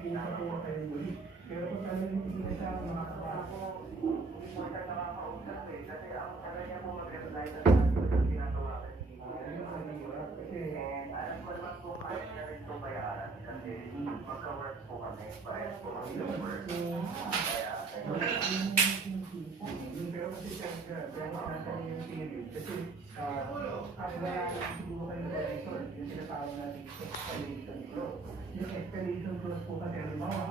mag-uusap po kayo muli. Pero kung talagang hindi na siya makakapasok, Ako, hindi mo siya nakakausap eh. Kasi ako talaga po mag-reply sa yung ginagawa ko. ayun ang mahirap. Kasi, And alam ko naman po kaya na rin itong bayaran kasi magka-work po kami. Parehas po kami ng work. Kaya, pero kasi siyempre, kaya nasa yung period. Kasi, ang wala lang siguro kayo na reason, yung tinatawag natin escalation clause. Yung escalation clause po kasi, halimbawa,